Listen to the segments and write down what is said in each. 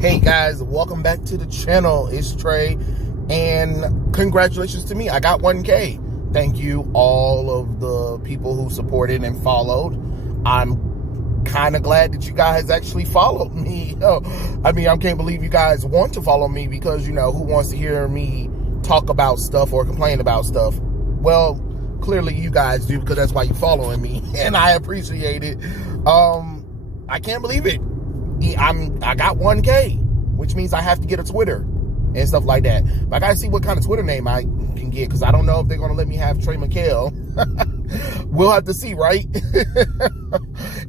Hey guys, welcome back to the channel. It's Trey, and congratulations to me. I got 1K. Thank you all of the people who supported and followed. I'm kind of glad that you guys actually followed me. I can't believe you guys want to follow me because, who wants to hear me talk about stuff or complain about stuff? Well, clearly you guys do, because that's why you're following me, and I appreciate it. I can't believe it. I got 1K, which means I have to get a Twitter and stuff like that. But I gotta see what kind of Twitter name I can get, because I don't know if they're gonna let me have Trey McHale. We'll have to see, right?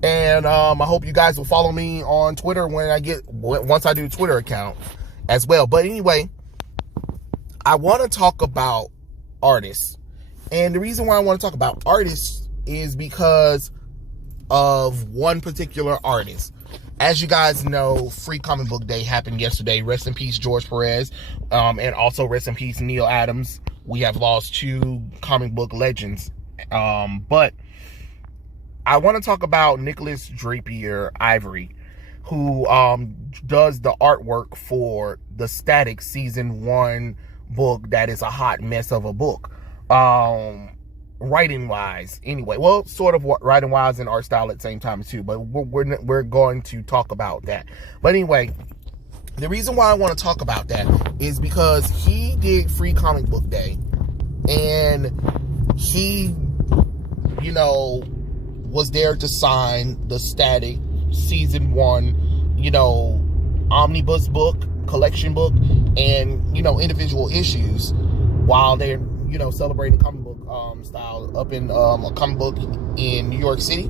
And I hope you guys will follow me on Twitter once I do a Twitter account as well. But anyway, I want to talk about artists, and the reason why I want to talk about artists is because of one particular artist. As you guys know, Free Comic Book Day happened yesterday. Rest in peace, George Perez, and also rest in peace, Neal Adams. We have lost two comic book legends. But I want to talk about Nicholas Draper Ivory, who does the artwork for the Static Season 1 book that is a hot mess of a book. Writing wise, anyway, well, sort of writing wise and art style at the same time too, but we're going to talk about that. But anyway, the reason why I want to talk about that is because he did Free Comic Book Day, and he, was there to sign the Static Season 1, omnibus book, collection book, and, individual issues while they're, celebrating comic book style up in a comic book in New York City.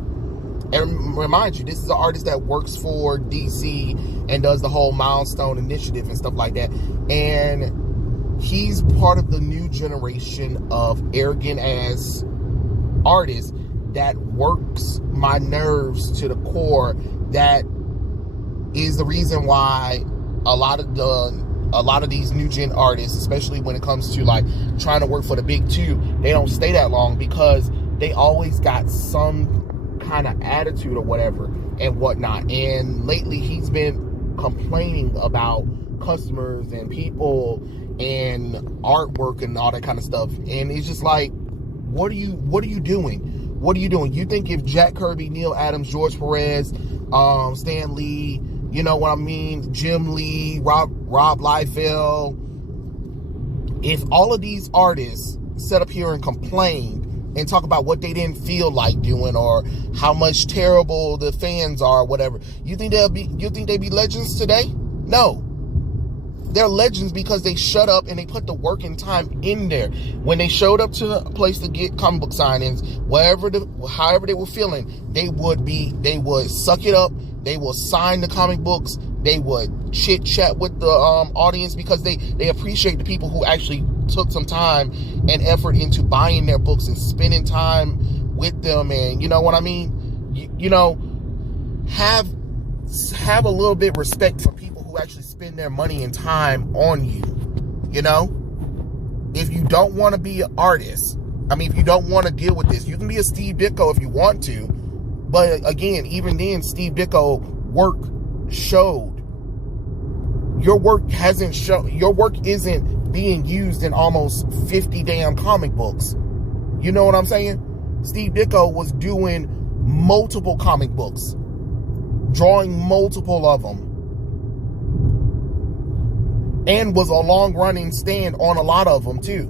And remind you, this is an artist that works for DC and does the whole Milestone Initiative and stuff like that. And he's part of the new generation of arrogant ass artists that works my nerves to the core. That is the reason why a lot of these new gen artists, especially when it comes to like trying to work for the big two, they don't stay that long because they always got some kind of attitude or whatever and whatnot. And lately he's been complaining about customers and people and artwork and all that kind of stuff. And it's just like, what are you doing? What are you doing? You think if Jack Kirby, Neal Adams, George Perez, Stan Lee, Jim Lee, Rob Liefeld, if all of these artists sit up here and complain and talk about what they didn't feel like doing or how much terrible the fans are or whatever, you think they'd be legends today? No. They're legends because they shut up and they put the work and time in there. When they showed up to a place to get comic book signings, however they were feeling, they would suck it up. They will sign the comic books. They would chit chat with the audience because they appreciate the people who actually took some time and effort into buying their books and spending time with them. And you know what I mean? Have a little bit of respect for people who actually spend their money and time on you. If you don't want to be an artist, if you don't want to deal with this, you can be a Steve Ditko if you want to. But again, even then, Steve Ditko work showed. Your work hasn't shown. Your work isn't being used in almost 50 damn comic books. You know what I'm saying? Steve Ditko was doing multiple comic books, drawing multiple of them, and was a long-running stand on a lot of them too.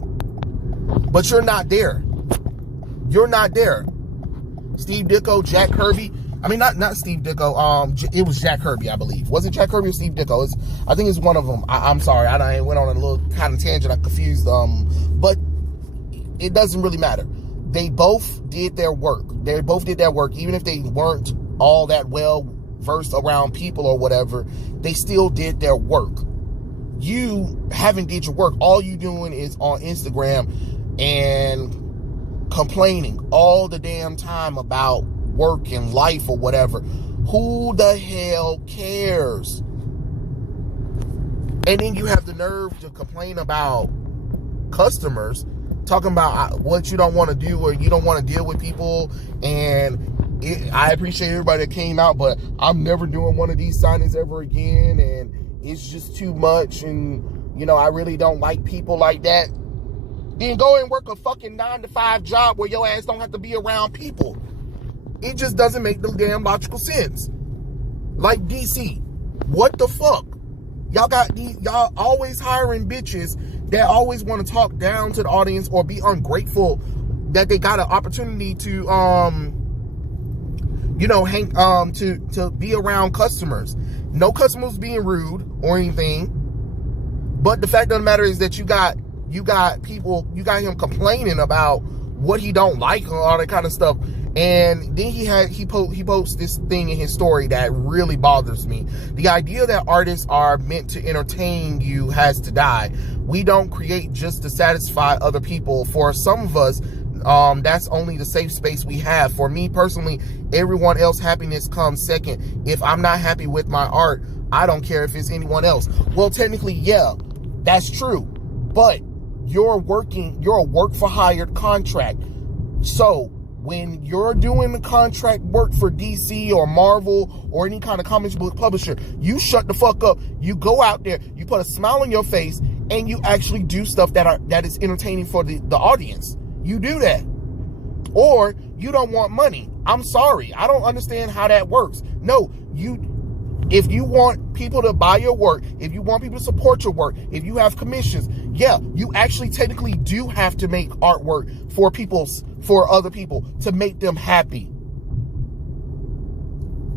But you're not there. You're not there. Steve Ditko, Jack Kirby. Not Steve Ditko. It was Jack Kirby, I believe. Was it Jack Kirby or Steve Ditko? I think it's one of them. I'm sorry. I went on a little kind of tangent. I confused but it doesn't really matter. They both did their work. They both did their work, even if they weren't all that well versed around people or whatever. They still did their work. You haven't did your work. All you doing is on Instagram and complaining all the damn time about work and life or whatever. Who the hell cares? And then you have the nerve to complain about customers, talking about what you don't want to do or you don't want to deal with people. And I appreciate everybody that came out, but I'm never doing one of these signings ever again. And it's just too much, and I really don't like people like that, then go and work a fucking 9-to-5 job where your ass don't have to be around people. It just doesn't make the damn logical sense. Like DC, what the fuck? Y'all always hiring bitches that always want to talk down to the audience or be ungrateful that they got an opportunity to to be around customers. No customers being rude or anything, but the fact of the matter is that you got him complaining about what he don't like and all that kind of stuff. And then he posts this thing in his story that really bothers me. The idea that artists are meant to entertain you has to die. We don't create just to satisfy other people. For some of us, that's only the safe space we have. For me personally, everyone else's happiness comes second. If I'm not happy with my art, I don't care if it's anyone else. Well, technically, yeah, that's true. But you're a work for hired contract. So when you're doing the contract work for DC or Marvel or any kind of comic book publisher, you shut the fuck up. You go out there, you put a smile on your face, and you actually do stuff that is entertaining for the audience. You do that. Or you don't want money. I'm sorry. I don't understand how that works. No, if you want people to buy your work, if you want people to support your work, if you have commissions, yeah, you actually technically do have to make artwork for other people to make them happy.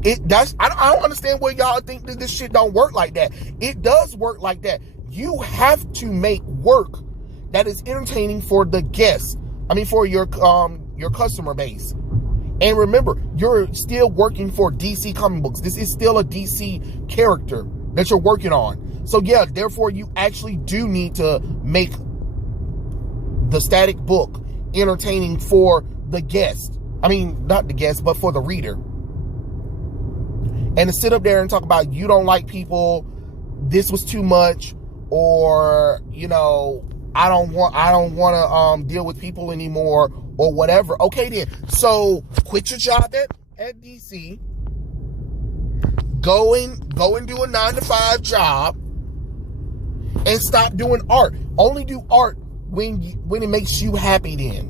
I don't understand why y'all think that this shit don't work like that. It does work like that. You have to make work that is entertaining for the guests. For your customer base. And remember, you're still working for DC comic books. This is still a DC character that you're working on. So yeah, therefore you actually do need to make the static book entertaining for the guest. Not the guest, but for the reader. And to sit up there and talk about you don't like people, this was too much, or I don't want to deal with people anymore or whatever. Okay then. So quit your job at DC. Go and do a 9-to-5 job and stop doing art. Only do art when it makes you happy then.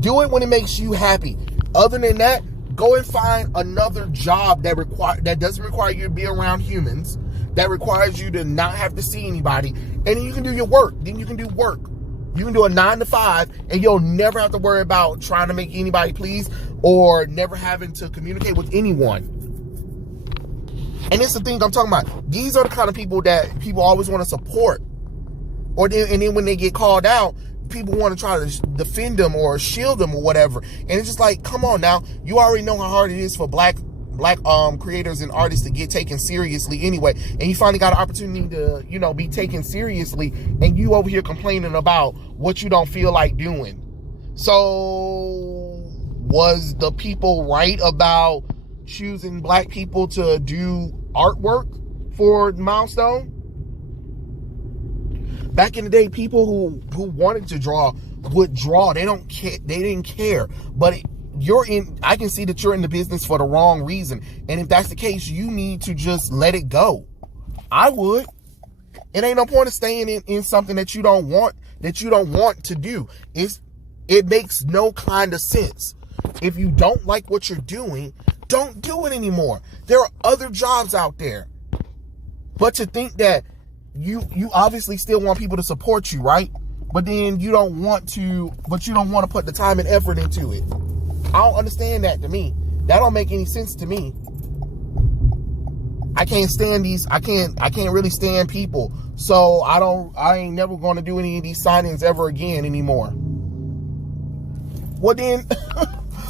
Do it when it makes you happy. Other than that, go and find another job that doesn't require you to be around humans, that requires you to not have to see anybody, and then you can do your work. Then you can do work. You can do a 9-to-5, and you'll never have to worry about trying to make anybody please or never having to communicate with anyone. And it's the thing I'm talking about. These are the kind of people that people always want to support. And then when they get called out, people want to try to defend them or shield them or whatever. And it's just like, come on now. You already know how hard it is for black creators and artists to get taken seriously anyway, and you finally got an opportunity to be taken seriously, and you over here complaining about what you don't feel like doing. So was the people right about choosing black people to do artwork for Milestone? Back in the day, people who wanted to draw would draw. They didn't care. But I can see that you're in the business for the wrong reason. And if that's the case, you need to just let it go. I would. It ain't no point of staying in something that you don't want to do. It makes no kind of sense. If you don't like what you're doing, don't do it anymore. There are other jobs out there. But to think that you obviously still want people to support you, right? But then you don't want to put the time and effort into it. I don't understand that. To me, that don't make any sense to me. I can't stand these. I can't really stand people. So I ain't never going to do any of these signings ever again anymore. Well then,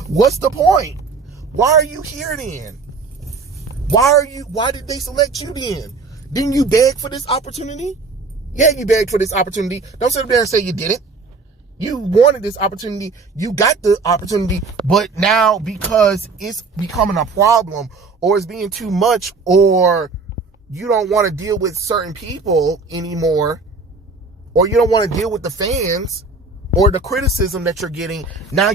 what's the point? Why are you here then? Why did they select you then? Didn't you beg for this opportunity? Yeah, you begged for this opportunity. Don't sit up there and say you didn't. You wanted this opportunity. You got the opportunity. But now because it's becoming a problem, or it's being too much, or you don't want to deal with certain people anymore, or you don't want to deal with the fans or the criticism that you're getting, now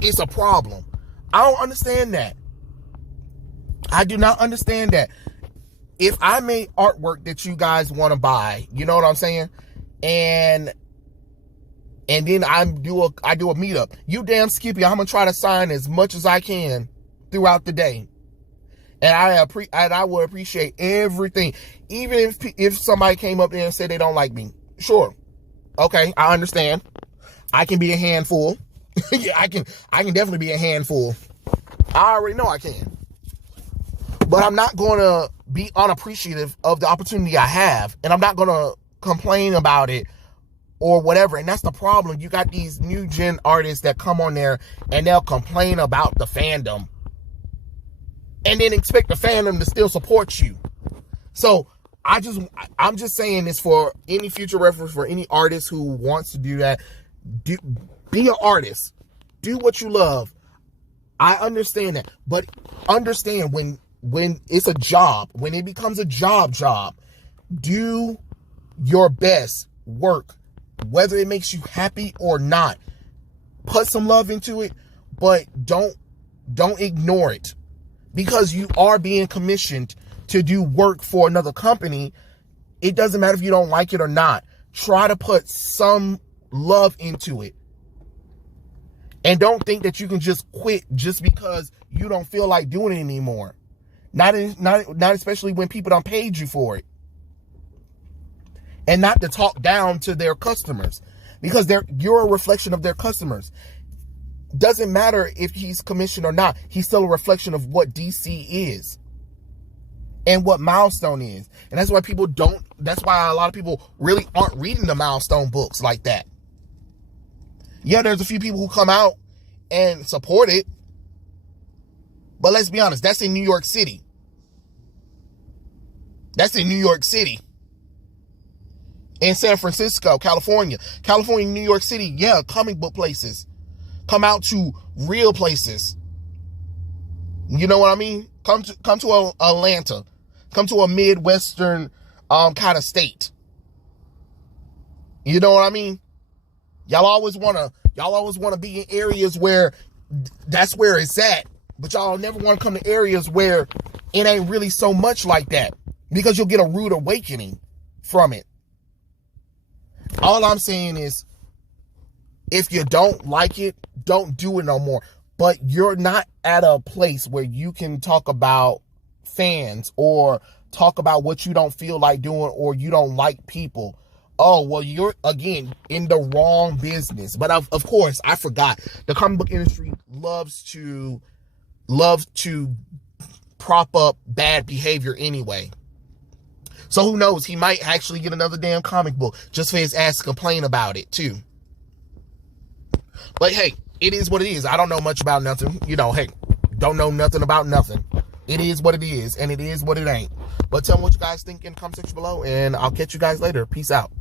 it's a problem. I don't understand that. I do not understand that. if I made artwork that you guys want to buy, you know what I'm saying? And then I do a meetup. You damn Skippy, I'm gonna try to sign as much as I can throughout the day. And I would appreciate everything. Even if somebody came up there and said they don't like me. Sure. Okay, I understand. I can be a handful. Yeah, I can definitely be a handful. I already know I can. But I'm not going to be unappreciative of the opportunity I have. And I'm not going to complain about it or whatever. And that's the problem. You got these new gen artists that come on there and they'll complain about the fandom. And then expect the fandom to still support you. So I'm just saying this for any future reference, for any artist who wants to do that. Be an artist. Do what you love. I understand that. But understand when it's a job, when it becomes a job, do your best work, whether it makes you happy or not. Put some love into it, but don't ignore it. Because you are being commissioned to do work for another company. It doesn't matter if you don't like it or not. Try to put some love into it. And don't think that you can just quit just because you don't feel like doing it anymore. Not especially when people don't paid you for it. And not to talk down to their customers. Because you're a reflection of their customers. Doesn't matter if he's commissioned or not. He's still a reflection of what DC is. And what Milestone is. And that's why that's why a lot of people really aren't reading the Milestone books like that. Yeah, there's a few people who come out and support it. But let's be honest, that's in New York City. That's in New York City. In San Francisco, California, New York City, yeah, comic book places. Come out to real places. You know what I mean? Come to Atlanta. Come to a Midwestern kind of state. You know what I mean? Y'all always wanna be in areas where that's where it's at. But y'all never want to come to areas where it ain't really so much like that. Because you'll get a rude awakening from it. All I'm saying is, if you don't like it, don't do it no more. But you're not at a place where you can talk about fans or talk about what you don't feel like doing or you don't like people. Oh, well, you're, again, in the wrong business. But of course, I forgot. The comic book industry loves to prop up bad behavior anyway. So who knows? He might actually get another damn comic book just for his ass to complain about it, too. But hey, it is what it is. I don't know much about nothing. You know, hey, don't know nothing about nothing. It is what it is, and it is what it ain't. But tell me what you guys think in the comment section below, and I'll catch you guys later. Peace out.